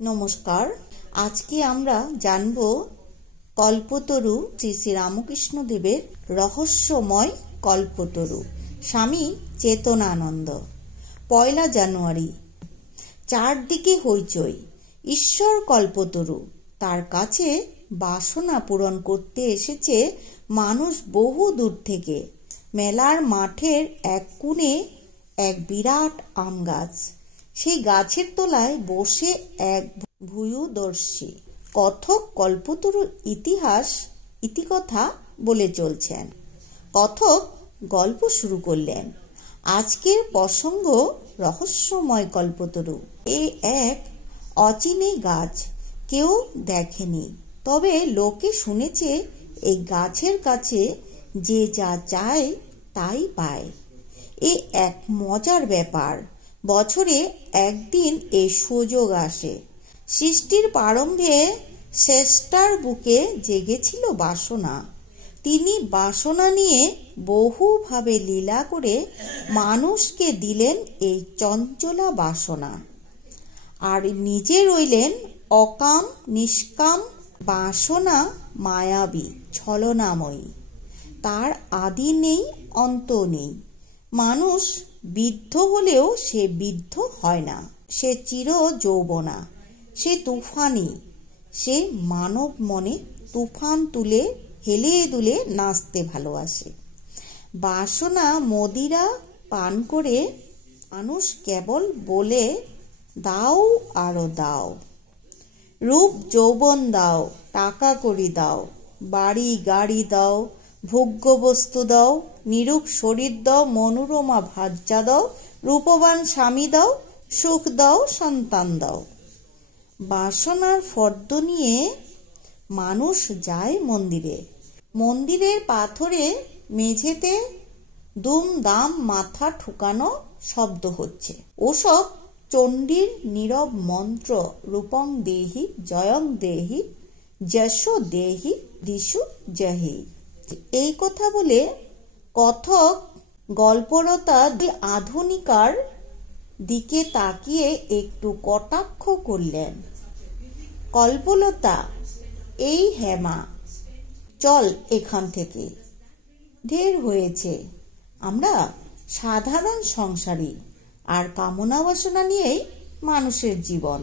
নমস্কার। আজকে আমরা জানব কল্পতরু শ্রী শ্রী রামকৃষ্ণ দেবের রহস্যময় কল্পতরু স্বামী চেতনানন্দ। 1 জানুয়ারি। চারদিকে হইচই। ঈশ্বর কল্পতরু, তার কাছে বাসনা পূরণ করতে এসেছে মানুষ বহু দূর থেকে। মেলার মাঠের এক কোণে এক বিরাট আম গাছ। সেই গাছের তলায় বসে এক ভূয়দর্শী কথক কল্পতরুর ইতিকথা বলে চলছেন। কথক গল্প শুরু করলেন। আজকের প্রসঙ্গ রহস্যময় কল্পতরু। এ এক অচিনে গাছ, কেউ দেখেনি, তবে লোকে শুনেছে এই গাছের কাছে যে যা চায় তাই পায়। এ এক মজার ব্যাপার। বছরে একদিন এই সুযোগ আসে। সৃষ্টির প্রারম্ভে শ্রেষ্ঠার বুকে জেগেছিল বাসনা। তিনি বাসনা নিয়ে বহুভাবে লীলা করে মানুষকে দিলেন এই চঞ্চলা বাসনা, আর নিজে রইলেন অকাম নিষ্কাম বাসনা মায়াবী ছলনাময়ী। তার আদি নেই, অন্ত নেই। মানুষ বৃদ্ধ হলেও সে বৃদ্ধ হয় না, সে চির যৌবনা, সে তুফানি। সে মানব মনে তুফান তুলে হেলে দুলে নাচতে ভালোবাসে। বাসনা মদিরা পান করে মানুষ কেবল বলে, দাও আরো দাও, রূপ যৌবন দাও, টাকা কড়ি দাও, বাড়ি গাড়ি দাও, ভোগ্য বস্তু দাও, নিরূপ শরীর দাও, মনোরমা ভাজ্যা দাও, রূপবান স্বামী দাও, সুখ দাও, সন্তান দাও। বাসনার ফর্দ নিয়ে মানুষ যায় মন্দিরে। মন্দিরের পাথরে মেঝেতে দুম দাম মাথা ঠুকানো শব্দ হচ্ছে। ওসব চণ্ডীর নীরব মন্ত্র। রূপং দেহি, জয়ং দেহি, যশো দেহি, দিশু জহি। এই কথা বলে কথক গল্পরতা আধুনিকার দিকে তাকিয়ে একটু কটাক্ষ করলেন। কল্পলতা, এই হেমা, চল এখান থেকে, ঢের হয়েছে। আমরা সাধারণ সংসারী, আর কামনা বাসনা নিয়েই মানুষের জীবন।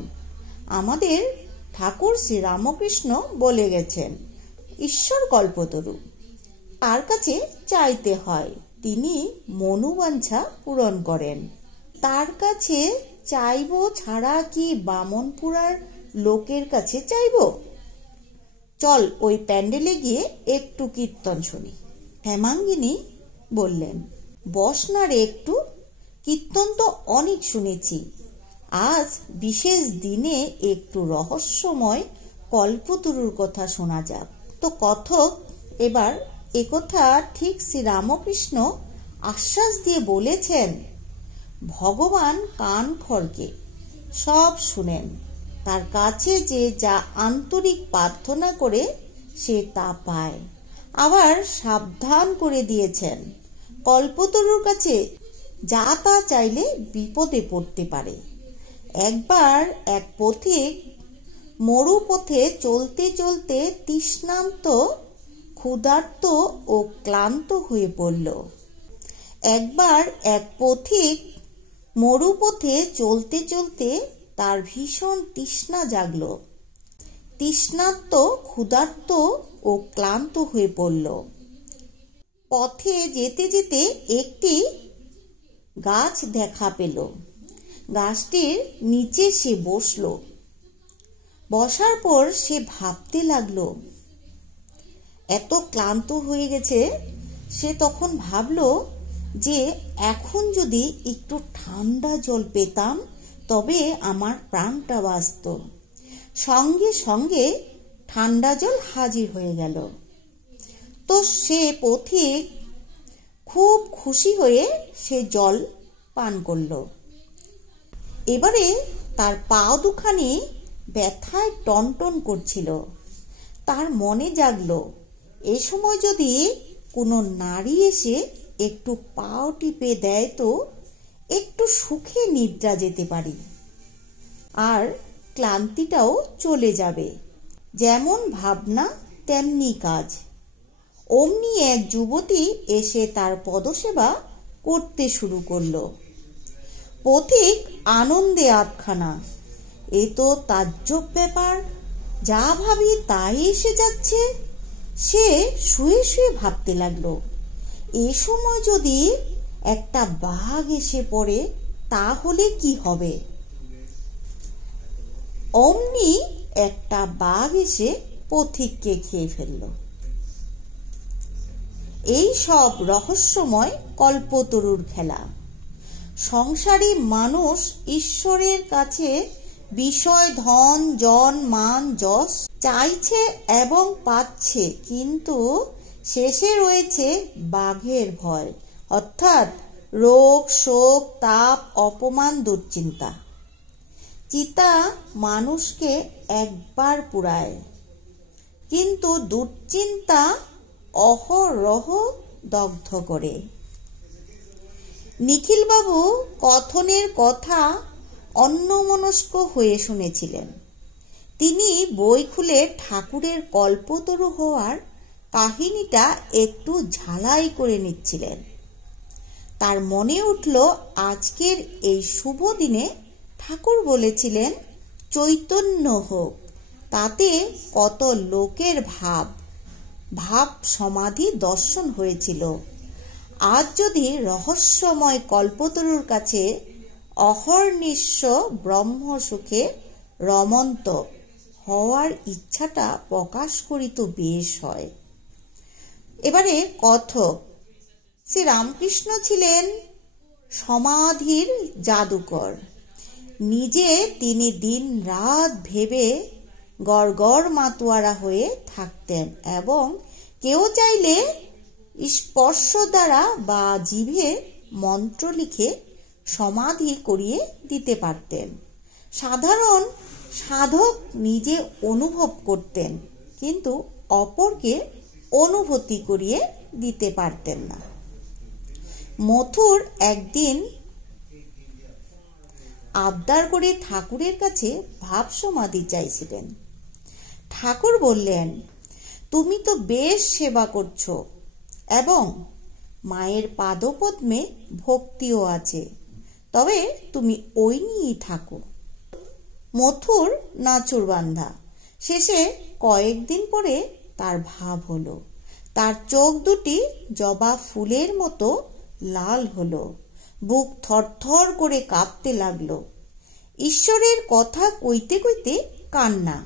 আমাদের ঠাকুর শ্রী রামকৃষ্ণ বলে গেছেন, ঈশ্বর কল্পতরু, তার কাছে চাইতে হয়, তিনি মনোবাঞ্ছা পূরণ করেন। তার কাছে চাইব ছাড়া কি বামনপুরার লোকের কাছে চাইব? চল ওই প্যান্ডেলে গিয়ে একটু কীর্তন শুনি। হেমাঙ্গিনী বললেন, বস না রে একটু, কীর্তন তো অনেক শুনেছি, আজ বিশেষ দিনে একটু রহস্যময় কল্পতরুর কথা শোনা যাক। তো কথক এবার একথা ঠিক শ্রী রামকৃষ্ণ আশ্বাস দিয়ে বলেছেন। ভগবান কান খড়কে সব শুনেন। তার কাছে যে যা আন্তরিক প্রার্থনা করে সে তা পায়। আবার সাবধান করে দিয়েছেন, কল্পতরুর কাছে যা তা চাইলে বিপদে পড়তে পারে। একবার এক পথিক মরুপথে চলতে চলতে তৃষ্ণান্ত, ক্ষুধার্ত ও ক্লান্ত হয়ে পড়ল। একবার এক পথিক মরুপথে চলতে চলতে তার ভীষণ তৃষ্ণা জাগল। তৃষ্ণার্ত, ক্ষুধার্ত ও ক্লান্ত হয়ে পড়ল। পথে যেতে যেতে একটি গাছ দেখা পেল। গাছটির নিচে সে বসল। বসার পর সে ভাবতে লাগলো। এত ক্লান্ত হয়ে গেছে, সে তখন ভাবল যে এখন যদি একটু ঠান্ডা জল পেতাম তবে আমার প্রাণটা বাঁচত। সঙ্গে সঙ্গে ঠান্ডা জল হাজির হয়ে গেল। তো সে পথিক খুব খুশি হয়ে সে জল পান করল। এবারে তার পা দুখানি ব্যথায় টনটন করছিল। তার মনে জাগলো, এ সময় যদি কোনো নারী এসে একটু পাও টিপে দেয় তো একটু সুখে নিদ্রা যেতে পারি। আর ক্লান্তিটাও চলে যাবে। যেমন ভাবনা তেমনি কাজ। অমনি এক যুবতী এসে তার পদসেবা করতে শুরু করলো। পথিক আনন্দে আটখানা। এ তো তাজ্জব ব্যাপার, যা ভাবি তাই এসে যাচ্ছে। সে শুয়ে শুয়ে ভাবতে লাগলো, এ সময় যদি একটা বাঘ এসে পড়ে তাহলে কি হবে। অমনি একটা বাঘ এসে পথিককে খেয়ে ফেলল। এই সব রহস্যময় কল্পতরুর খেলা। সংসারী মানুষ ঈশ্বরের কাছে বিষয়, ধন, জন, মান, যশ চাইছে এবং পাচ্ছে, কিন্তু শেষে রয়েছে বাঘের ভয়, অর্থাৎ রোগ, শোক, তাপ, অপমান, দুশ্চিন্তা। চিতা মানুষকে একবার পুড়ায়, কিন্তু দুশ্চিন্তা অহরহ দগ্ধ করে। নিখিলবাবু কথনের কথা অন্যমনস্ক হয়ে শুনেছিলেন। তিনি বই খুলে ঠাকুরের কল্পতরু হওয়ার কাহিনীটা একটু ঝালাই করে নিচ্ছিলেন। তার মনে উঠল, আজকের এই শুভ দিনে ঠাকুর বলেছিলেন চৈতন্য হোক, তাতে কত লোকের ভাব সমাধি দর্শন হয়েছিল। আজ যদি রহস্যময় কল্পতরুর কাছে অহর্নিশ ব্রহ্ম সুখে রমন্ত হওয়ার ইচ্ছাটা প্রকাশ করি তো বেশ হয়। এবারে কথক। শ্রী রামকৃষ্ণ ছিলেন সমাধির জাদুকর। নিজে তিনি দিন রাত ভেবে গড়গড় মাতোয়ারা হয়ে থাকতেন এবং কেউ চাইলে স্পর্শ দ্বারা বা জিভে মন্ত্র লিখে সমাধি করিয়ে দিতে পারতেন। সাধারণ সাধক নিজে অনুভব করতেন, কিন্তু অপরকে অনুভূতি করিয়ে দিতে পারতেন না। মথুর একদিন আবদার করে ঠাকুরের কাছে ভাব সমাধি চাইছিলেন। ঠাকুর বললেন, তুমি তো বেশ সেবা করছো এবং মায়ের পাদপদ্মে ভক্তিও আছে, তবে তুমি ওই নিয়েই থাকো। মথুর নাচুর বান্ধা। শেষে কয়েকদিন পরে তার ভাব হলো। তার চোখ দুটি জবা ফুলের মতো লাল হলো, বুক থরথর করে কাঁপতে লাগলো। ঈশ্বরের কথা কইতে কইতে কান্না।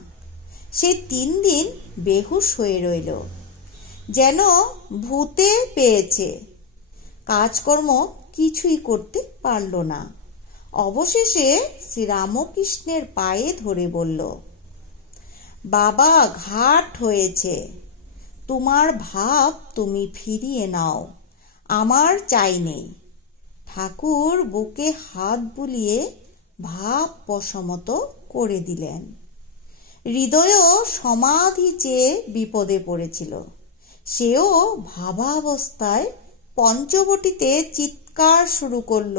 সে 3 দিন বেহুশ হয়ে রইল, যেন ভূতে পেয়েছে। কাজকর্ম কিছুই করতে পারল না। অবশেষে শ্রীরামকৃষ্ণের পায়ে ধরে বলল, বাবা, ঘাট হয়েছে, তোমার ভাব তুমি ফিরিয়ে নাও, আমার চাই নেই। ঠাকুর বুকে হাত বুলিয়ে ভাব বশমত করে দিলেন। হৃদয়ও সমাধি চেয়ে বিপদে পড়েছিল। সেও ভাবাবস্থায় পঞ্চবটিতে চিৎকার শুরু করল,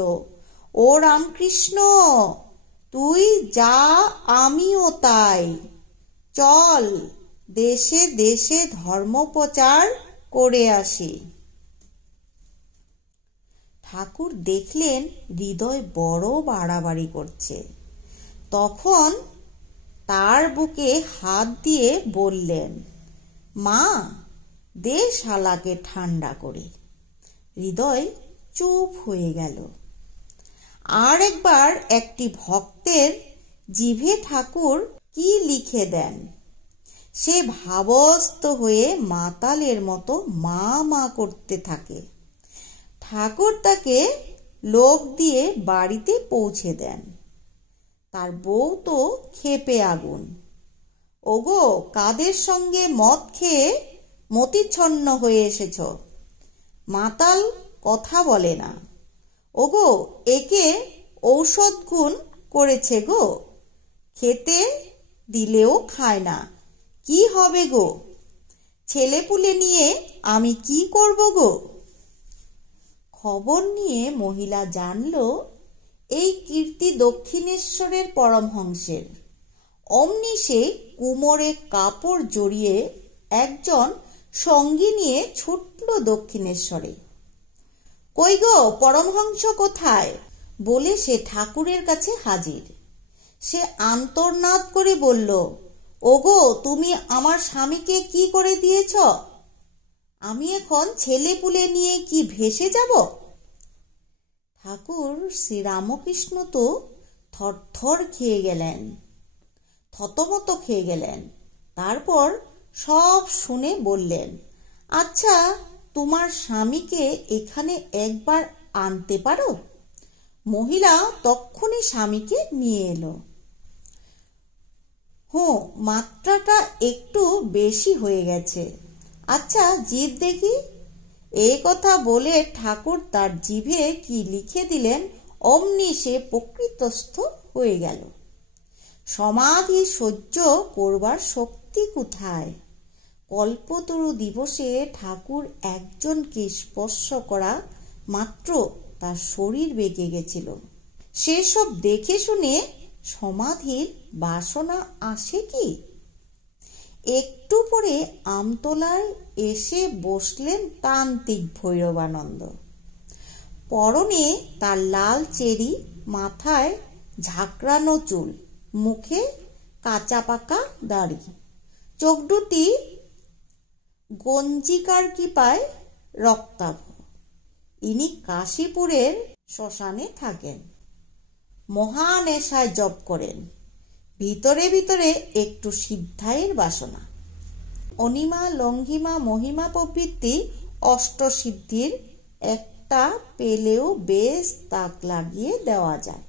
ও রামকৃষ্ণ, তুই যা আমিও তাই, চল দেশে দেশে ধর্মপ্রচার করে আসি। ঠাকুর দেখলেন হৃদয় বড় বাড়াবাড়ি করছে। তখন তার বুকে হাত দিয়ে বললেন, মা, দে শালাকে ঠান্ডা করে। হৃদয় চুপ হয়ে গেল। আর একবার একটি ভক্তের জিভে ঠাকুর কি লিখে দেন। সে ভাবস্থ হয়ে মাতালের মতো মা মা করতে থাকে। ঠাকুর তাকে লোক দিয়ে বাড়িতে পৌঁছে দেন। তার বউ তো ক্ষেপে আগুন। ওগো, কাদের সঙ্গে মদ খেয়ে মতিচ্ছন্ন হয়ে এসেছ? মাতাল কথা বলে না। ওগো, একে ঔষধ গুণ করেছে গো, খেতে দিলেও খায় না, কি হবে গো? ছেলেপুলে নিয়ে আমি কি করব গো? খবর নিয়ে মহিলা জানল এই কীর্তি দক্ষিণেশ্বরের পরমহংসের। অমনি সে কোমরে কাপড় জড়িয়ে একজন সঙ্গী নিয়ে ছুটল দক্ষিণেশ্বরে। কই গো, পরমহংস কোথায়? বলে সে ঠাকুরের কাছে হাজির। সে আন্তর্নাদ করে বলল, ওগো, তুমি আমার স্বামীকে কি করে দিয়েছ? আমি এখন ছেলে পুলে নিয়ে কি ভেসে যাব? ঠাকুর শ্রীরামকৃষ্ণ তো থরথর খেয়ে গেলেন, থতমত খেয়ে গেলেন। তারপর সব শুনে বললেন, আচ্ছা, তোমার স্বামীকে এখানে একবার আনতে পারো? মহিলা তক্ষুনি স্বামীকে নিয়ে এলো। মাত্রাটা একটু বেশি হয়ে গেছে। আচ্ছা, জিভ দেখি। এই কথা বলে ঠাকুর তার জিভে কি লিখে দিলেন, অমনি সে প্রকৃতস্থ হয়ে গেল। সমাধি সহ্য করবার শক্তি কোথায়? কল্পতরু দিবসে ঠাকুর একজনকে স্পর্শ করা মাত্র তার শরীর বেঁকে গেছিল। সেসব দেখে শুনে সমাধির বাসনা আসে কি? একটু পরে আমতলায় এসে বসলেন তান্ত্রিক ভৈরবানন্দ। পরনে তার লাল চেরি, মাথায় ঝাঁকড়ানো চুল, মুখে কাঁচা পাকা দাড়ি, চোখ দুটি গঞ্জিকার কৃপায় রক্তাভ। ইনি কাশীপুরের শ্মশানে থাকেন, মহানেশায় জপ করেন। ভিতরে ভিতরে একটু সিদ্ধায়ের বাসনা। অনিমা, লঙ্ঘিমা, মহিমা প্রভৃতি অষ্টসিদ্ধির একটা পেলেও বেশ তাক লাগিয়ে দেওয়া যায়।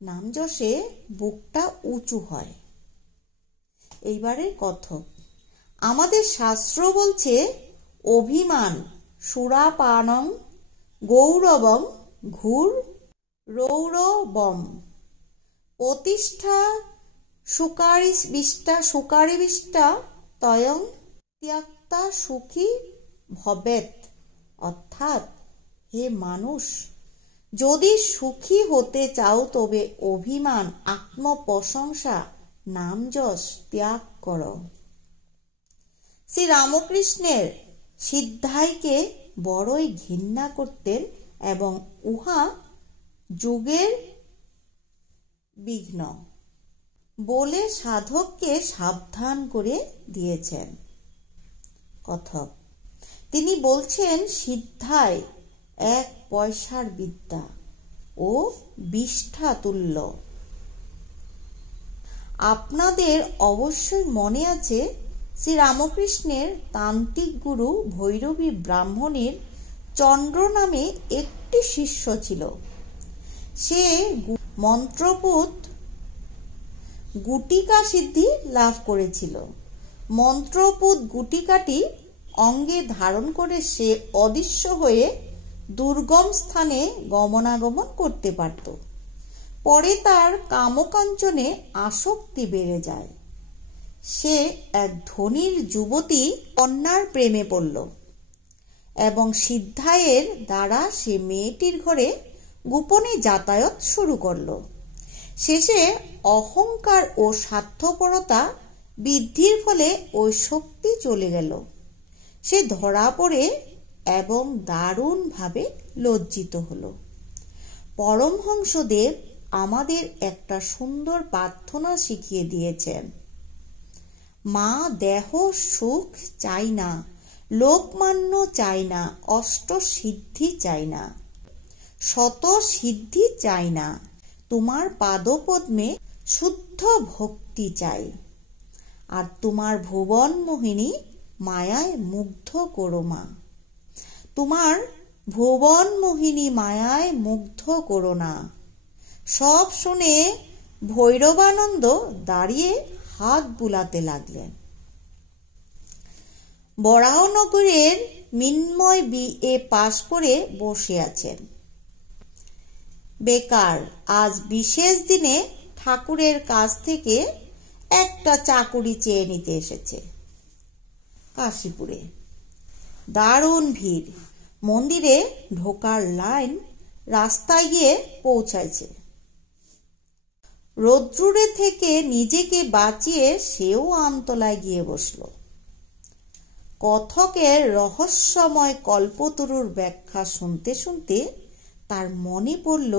নাম যশে বুকটা উঁচু হয়। এইবারের কথক। আমাদের শাস্ত্র বলছে, অভিমান সুরাপানং গৌরবম ঘুর রৌরবম প্রতিষ্ঠা সুকারিবিষ্টা তয়ং ত্যক্তা সুখী ভবেত। অর্থাৎ, হে মানুষ, যদি সুখী হতে চাও তবে অভিমান, আত্মপ্রশংসা, নামযশ ত্যাগ করো। শ্রী রামকৃষ্ণের সিদ্ধাইকে বড়ই ঘৃণা করতেন এবং উহা যুগের বিঘ্ন বলে সাধককে সাবধান করে দিয়েছেন। কথক। তিনি বলছেন, সিদ্ধাই এক পয়সার বিদ্যা ও বিষ্ঠা তুল্য। আপনাদের অবশ্যই মনে আছে, শ্রী রামকৃষ্ণের তান্ত্রিক গুরু ভৈরবী ব্রাহ্মণীর চন্দ্র নামে একটি শিষ্য ছিল। সে মন্ত্রপুত গুটিকা সিদ্ধি লাভ করেছিল। মন্ত্রপুত গুটিকাটি অঙ্গে ধারণ করে সে অদৃশ্য হয়ে দুর্গম স্থানে গমনাগমন করতে পারত। পরে তার কামকাঞ্চনে আসক্তি বেড়ে যায়। সে এক ধনীর যুবতী কন্যার প্রেমে পড়ল এবং সিদ্ধায়ের দ্বারা সে মেয়েটির ঘরে গোপনে যাতায়াত শুরু করল। শেষে অহংকার ও স্বার্থপরতা বৃদ্ধির ফলে ওই শক্তি চলে গেল। সে ধরা পড়ে এবং দারুণভাবে লজ্জিত হল। পরমহংসদেব আমাদের একটা সুন্দর প্রার্থনা শিখিয়ে দিয়েছেন। মা দেহ সুখ চাই না, লোকমান্য চাই না, অষ্ট সিদ্ধি চাই না, শত সিদ্ধি চাই না, তোমার পাদপদ্মে শুদ্ধ ভক্তি চাই। আর তোমার ভুবন মোহিনী মায়ায় মুগ্ধ করো মা, তোমার ভুবন মোহিনী মায়ায় মুগ্ধ করো না। সব শুনে ভৈরবানন্দ দাঁড়িয়ে হাত বুলাতে লাগলেন। বরাহনগরের মিন্ময় BA পাশ করে বসে আছেন। বেকার আজ বিশেষ দিনে ঠাকুরের কাছ থেকে একটা চাকুরি চেয়ে নিতে এসেছে। কাশীপুরে দারুণ ভিড়। মন্দিরে ঢোকার লাইন রাস্তায় গিয়ে পৌঁছাইছে। রোদ্দুরে থেকে নিজেকে বাঁচিয়ে সেও আমতলায় গিয়ে বসল। কথকের রহস্যময় কল্পতরুর ব্যাখ্যা শুনতে শুনতে তার মনে পড়ল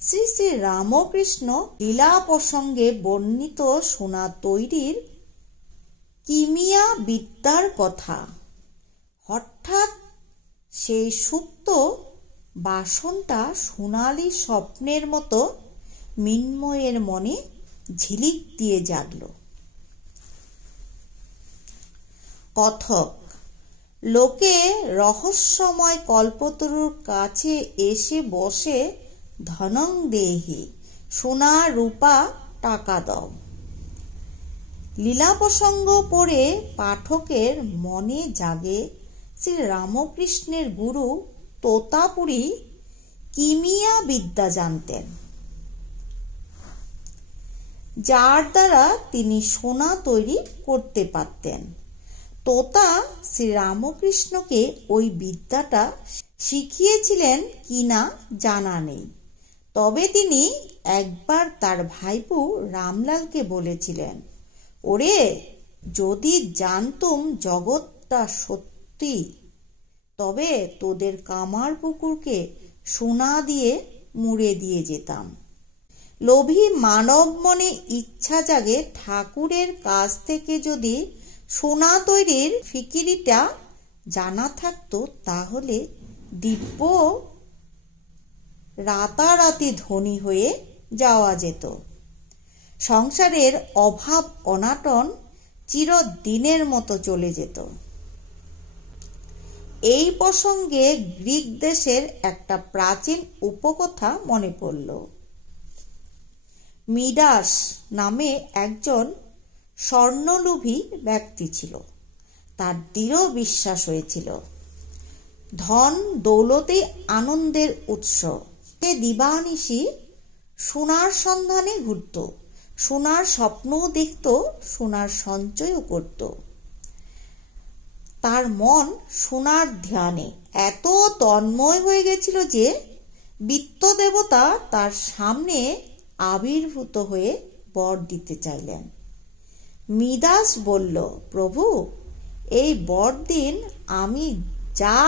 শ্রী শ্রী রামকৃষ্ণ লীলা প্রসঙ্গে বর্ণিত সোনা তৈরির কিমিয়া বিদ্যার কথা। হঠাৎ সেই সুপ্ত বাসনটা সোনালি স্বপ্নের মতো মিন্ময়ের মনে ঝিলিক দিয়ে জাগল। কথক: লোকে রহস্যময় কল্পতরুর কাছে এসে বসে ধনং দেহি, সোনা রূপা টাকা দাও। লীলা প্রসঙ্গ পড়ে পাঠকের মনে জাগে শ্রী রামকৃষ্ণের গুরু তোতাপুরী কিমিয়া বিদ্যা জানতেন, যার দ্বারা তিনি সোনা তৈরি করতে পারতেন। তোতা শ্রী রামকৃষ্ণকে ওই বিদ্যাটা শিখিয়েছিলেন কিনা জানা নেই, তবে তিনি একবার তার ভাইপো রামলালকে বলেছিলেন, ওরে, যদি জানতুম জগৎটা সত্যি, তবে তোদের কামার পুকুরকে সোনা দিয়ে মুড়ে দিয়ে যেতাম। লোভী মানব মনে ইচ্ছা জাগে, ঠাকুরের কাছ থেকে যদি সোনা তৈরির ফিকিরিটা জানা থাকতো, তাহলে দিব্য রাতারাতি ধনী হয়ে যাওয়া যেত। সংসারের অভাব অনাটন চিরদিনের মতো চলে যেত। এই প্রসঙ্গে গ্রিক দেশের একটা প্রাচীন উপকথা মনে পড়ল। মিডাস নামে একজন স্বর্ণলোভী ব্যক্তি ছিল। তার দৃঢ় বিশ্বাস হয়েছিল ধন দৌলতে আনন্দের উৎস। সে দিবানিশি সোনার সন্ধানে ঘুরত, সোনার স্বপ্নও দেখত, সোনার সঞ্চয়ও করত। তার মন সোনার ধ্যানে এত তন্ময় হয়ে গেছিল যে বিত্ত দেবতা তার সামনে আবির্ভূত হয়ে বর দিতে চাইলেন। মিদাস বলল, প্রভু, এই বরদিন আমি যা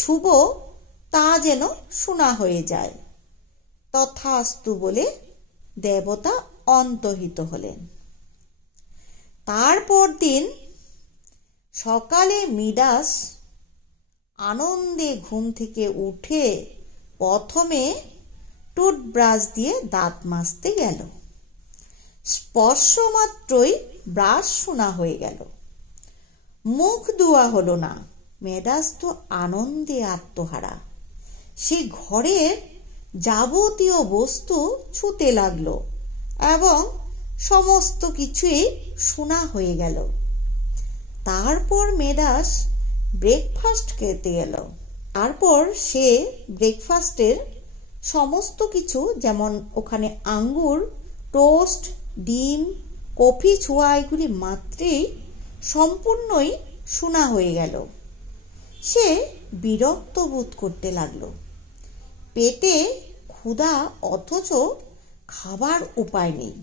ছুব তা যেন সোনা হয়ে যায়। তথাস্তু বলে দেবতা অন্তর্হিত হলেন। তারপর দিন সকালে মিডাস আনন্দে ঘুম থেকে উঠে প্রথমে টুথব্রাশ দিয়ে দাঁত মাজতে গেল। স্পর্শ মাত্রই ব্রাশ সোনা হয়ে গেল। মুখ ধোয়া হলো না। মেডাস তো আনন্দে আত্মহারা। সে ঘরের যাবতীয় বস্তু ছুঁতে লাগলো এবং সমস্ত কিছুই সোনা হয়ে গেল। তারপর মেডাস ব্রেকফাস্ট খেতে গেল। তারপর সে ব্রেকফাস্টের সমস্ত কিছু, যেমন ওখানে আঙ্গুর, টোস্ট, ডিম, কফি ছোঁয়া, এগুলি মাত্রই সম্পূর্ণই সোনা হয়ে গেল। সে বিরক্ত বোধ করতে লাগলো। পেটে ক্ষুধা, অথচ খাবার উপায় নেই।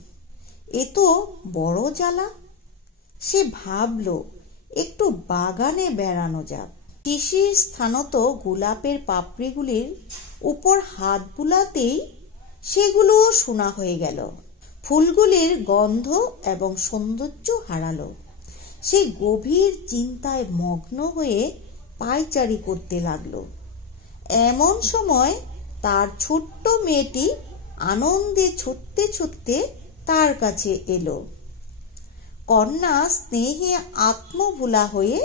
এ তো বড় জ্বালা। সে ভাবল, একটু বাগানে বেড়ানো যাক। শিশির স্থানত গোলাপের পাপড়িগুলির উপর হাত বুলাতেই সেগুলোও সোনা হয়ে গেল। ফুলগুলির গন্ধ এবং সৌন্দর্য হারালো। সে গভীর চিন্তায় মগ্ন হয়ে পায়চারি করতে লাগলো। এমন সময় তার ছোট্ট মেয়েটি আনন্দে ছুটতে ছুটতে তার কাছে এলো। কন্যা স্নেহে আত্মভোলা হয়ে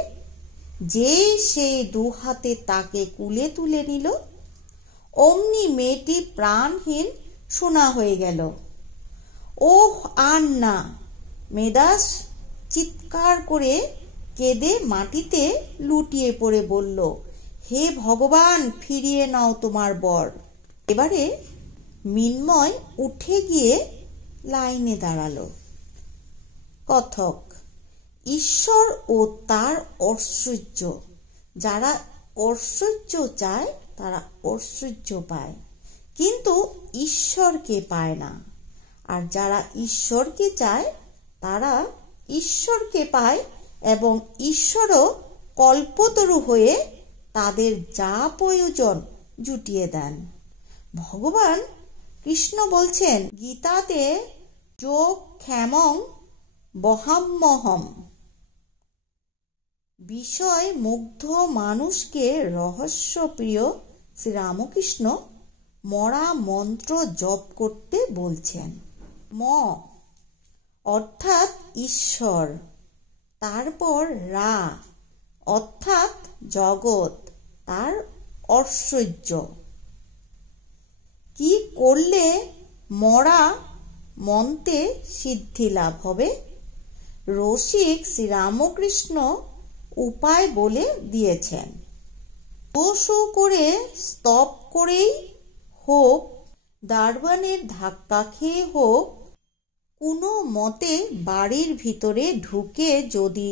যেই সে দু হাতে তাকে কুলে তুলে নিল, অমনি মেয়েটি প্রাণহীন সোনা হয়ে গেল। ওহ, আর না! মেডাস চিৎকার করে কেঁদে মাটিতে লুটিয়ে পড়ে বলল, হে ভগবান, ফিরিয়ে নাও তোমার বর। এবারে মিন্ময় উঠে গিয়ে লাইনে দাঁড়ালো। কথক: ঈশ্বর ও তার ঐশ্বর্য। যারা ঐশ্বর্য চায় তারা ঐশ্বর্য পায়, কিন্তু ঈশ্বরকে পায় না। আর যারা ঈশ্বরকে চায় তারা ঈশ্বরকে পায় এবং ঈশ্বরও কল্পতরু হয়ে তাদের যা প্রয়োজন জুটিয়ে দেন। ভগবান কৃষ্ণ বলছেন গীতাতে, যো ক্ষেমং বহাম্যহম। বিষয় মুগ্ধ মানুষকে রহস্যপ্রিয় শ্রীরামকৃষ্ণ মরা মন্ত্র জপ করতে বলছেন। ম অর্থাৎ ঈশ্বর, তারপর রা অর্থাৎ জগৎ, তার ঐশ্বর্য। কি করলে মরা মন্ত্রে সিদ্ধি লাভ হবে? রসিক শ্রীরামকৃষ্ণ উপায় বলে দিয়েছেন। শো করে স্তব করেই হোক, দারবানের ধাক্কা খেয়ে হোক, কোনো মতে বাড়ির ভিতরে ঢুকে যদি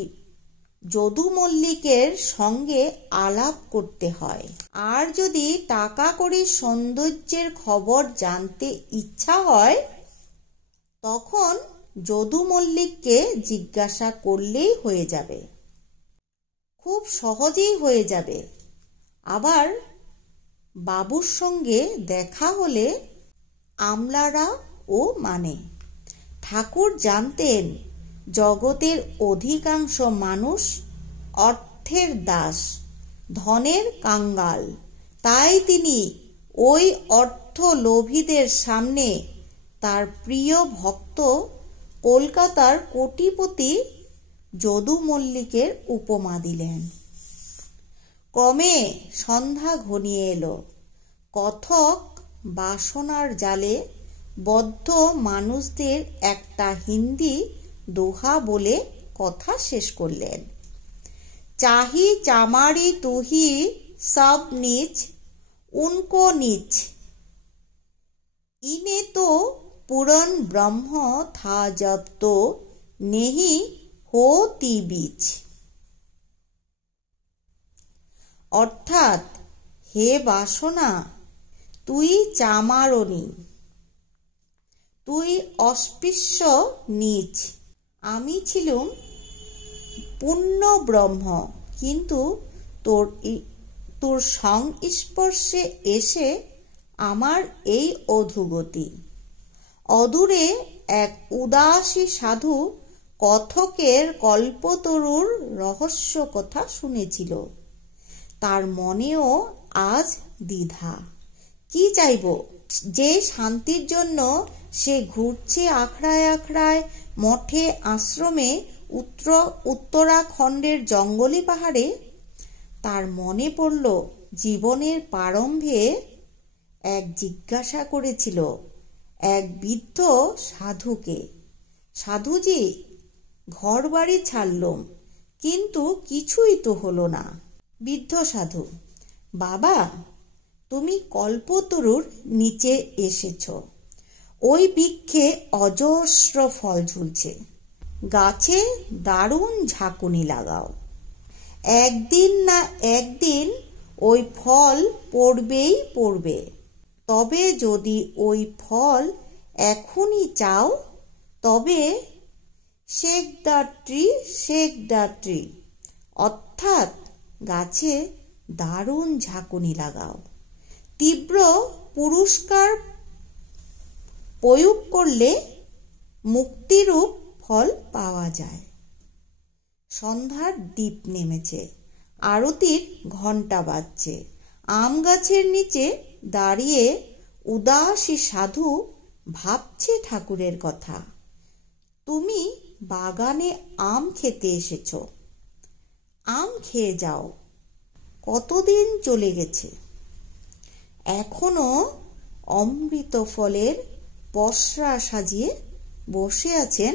যদু মল্লিকের সঙ্গে আলাপ করতে হয়, আর যদি টাকা করে সৌন্দর্যের খবর জানতে ইচ্ছা হয়, তখন যদু মল্লিককে জিজ্ঞাসা করলেই হয়ে যাবে, খুব সহজেই হয়ে যাবে। আবার বাবুর সঙ্গে দেখা হলে আমলারা ও মানে। ঠাকুর জানতেন জগতের অধিকাংশ মানুষ অর্থের দাস, ধনের কাঙ্গাল। তাই তিনি ওই অর্থ লোভীদের সামনে তার প্রিয় ভক্ত কলকাতার কোটিপতি যদু মল্লিকের উপমা দিলেন। ক্রমে সন্ধ্যা ঘনিয়ে এলো। কথক বাসনার জালে বদ্ধ মানুষদের একটা হিন্দি দোহা বলে কথা শেষ করলেন। চাহি চামারি তুহি সব নীচ, উনকো নীচ, ইনে তো পুরন ব্রহ্ম থা জব তো নেহি হোতি বীচ। অর্থাৎ, হে বাসনা, তুই চামারনি, তুই অস্পৃশ্য নীচ। আমি ছিলুম পূর্ণ ব্রহ্ম, কিন্তু তোর সংস্পর্শে এসে আমার এই অধোগতি। অদূরে এক উদাসী সাধু কথকের কল্পতরুর রহস্য কথা শুনেছিল। তার মনেও আজ দ্বিধা। কি চাইব? যে শান্তির জন্য সে ঘুরছে আখড়ায় আখড়ায়, মঠে আশ্রমে, উত্তরাখণ্ডের জঙ্গলি পাহাড়ে, তার মনে পড়ল জীবনের প্রারম্ভে এক জিজ্ঞাসা করেছিল এক বৃদ্ধ সাধুকে, সাধুজি, ঘর বাড়ি ছাড়লুম, কিন্তু কিছুই তো হলো না। বৃদ্ধ সাধু: বাবা, তুমি কল্পতরুর নিচে এসেছ। ওই বৃক্ষে অজস্র ফল ঝুলছে, গাছে দারুণ ঝাঁকুনি লাগাও। একদিন না একদিন ওই ফল পড়বেই পড়বে। তবে যদি ওই ফল এখনই চাও, তবে shake the tree, shake the tree, অর্থাৎ গাছে দারুণ ঝাঁকুনি লাগাও। তীব্র পুরস্কার প্রয়োগ করলে মুক্তিরূপ ফল পাওয়া যায়। সন্ধ্যার দ্বীপ নেমেছে, আরতির ঘণ্টা বাজছে। আম গাছের নিচে দাঁড়িয়ে উদাসী সাধু ভাবছে ঠাকুরের কথা। তুমি বাগানে আম খেতে এসেছ, আম খেয়ে যাও। কতদিন চলে গেছে, এখনো অমৃত ফলের পসরা সাজিয়ে বসে আছেন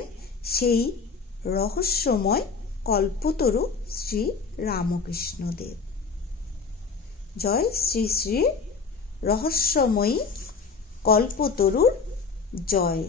সেই রহস্যময় কল্পতরু শ্রী রামকৃষ্ণদেব। জয় শ্রী শ্রী রহস্যময়ী কল্পতরুর জয়।